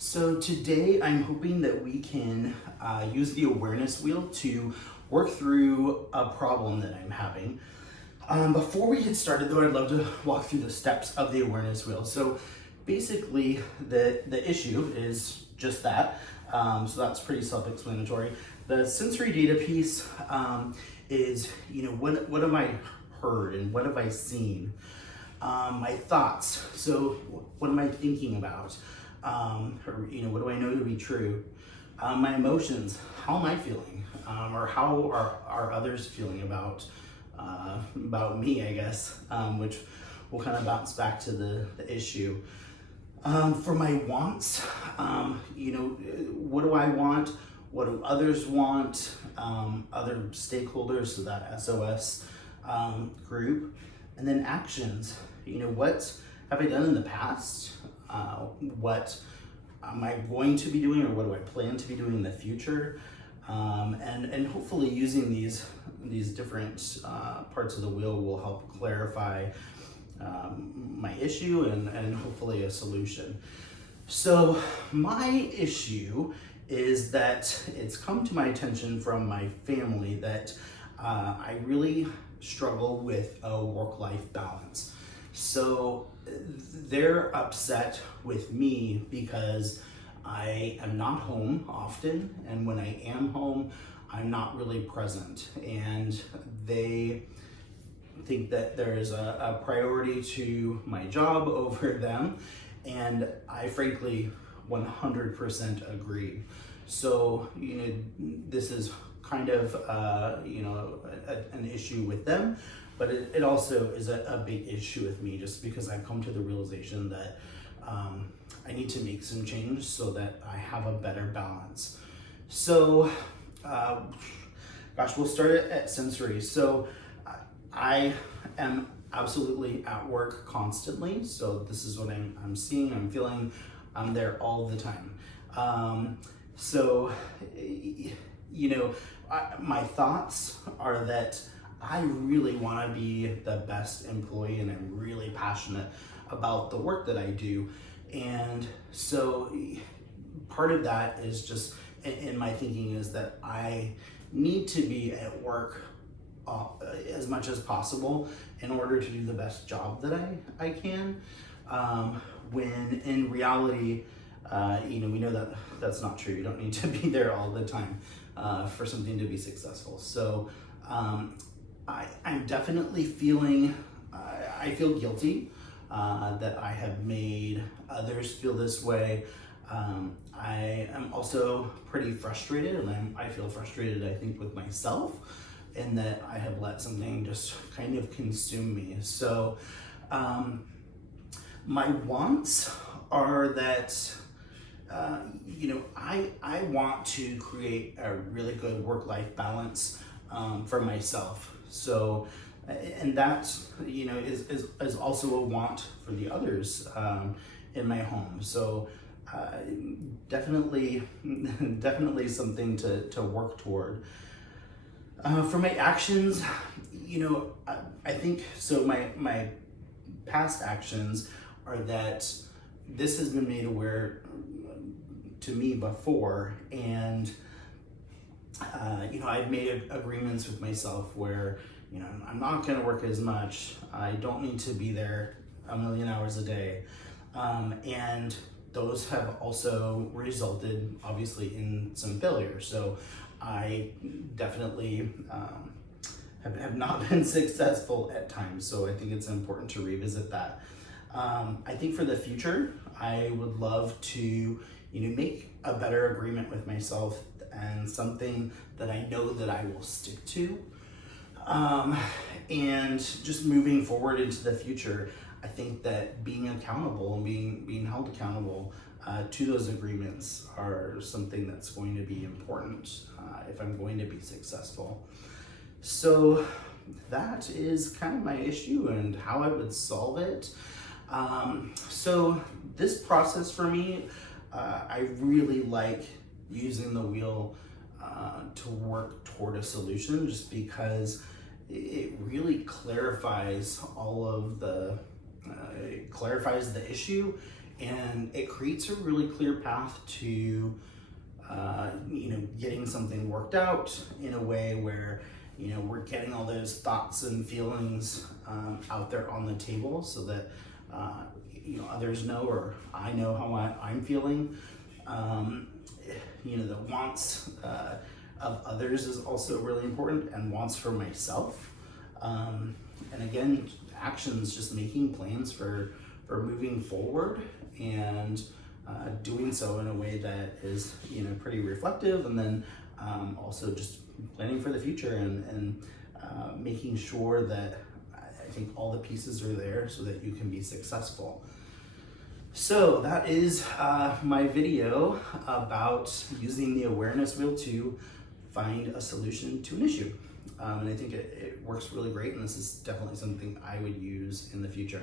So today I'm hoping that we can use the awareness wheel to work through a problem that I'm having. Before we get started though, I'd love to walk through the steps of the awareness wheel. So basically the issue is just that. So that's pretty self-explanatory. The sensory data piece is, what have I heard and what have I seen? My thoughts, so what am I thinking about? What do I know to be true? My emotions, how am I feeling? Or how are others feeling about me, I guess, which will kind of bounce back to the issue. For my wants, what do I want? What do others want? Other stakeholders, so that SOS group. And then actions, what have I done in the past? What am I going to be doing, or what do I plan to be doing in the future? And hopefully using these different parts of the wheel will help clarify my issue and hopefully a solution. So my issue is that it's come to my attention from my family that I really struggle with a work-life balance. So they're upset with me because I am not home often, and when I am home, I'm not really present. And they think that there is a priority to my job over them, and I frankly 100% agree. So, this is kind of, an issue with them, but it also is a big issue with me just because I've come to the realization that I need to make some change so that I have a better balance. So, we'll start at sensory. So I am absolutely at work constantly. So this is what I'm seeing, I'm feeling, I'm there all the time. My thoughts are that I really want to be the best employee, and I'm really passionate about the work that I do. And so part of that is just in my thinking is that I need to be at work as much as possible in order to do the best job that I can. When in reality, we know that that's not true. You don't need to be there all the time for something to be successful. So I'm definitely feeling, I feel guilty that I have made others feel this way. I am also pretty frustrated, and I feel frustrated, I think, with myself, in that I have let something just kind of consume me. So my wants are that I want to create a really good work-life balance for myself. So, and that is also a want for the others in my home. So definitely something to work toward. For my actions, I think so. My past actions are that this has been made aware to me before, and I've made agreements with myself where I'm not going to work as much. I don't need to be there a million hours a day, and those have also resulted obviously in some failure. So I definitely have not been successful at times. So I think it's important to revisit that. I think for the future, I would love to make a better agreement with myself and something that I know that I will stick to. And just moving forward into the future, I think that being accountable and being held accountable to those agreements are something that's going to be important if I'm going to be successful. So that is kind of my issue and how I would solve it. So this process for me, I really like using the wheel to work toward a solution, just because it really clarifies all of the, it clarifies the issue, And it creates a really clear path to getting something worked out in a way where, we're getting all those thoughts and feelings out there on the table so that, others know, or I know how I'm feeling. The wants of others is also really important, and wants for myself. And again, actions, just making plans for moving forward, and doing so in a way that is pretty reflective, and then also just planning for the future, and making sure that I think all the pieces are there so that you can be successful. So that is my video about using the awareness wheel to find a solution to an issue. And I think it works really great, and this is definitely something I would use in the future.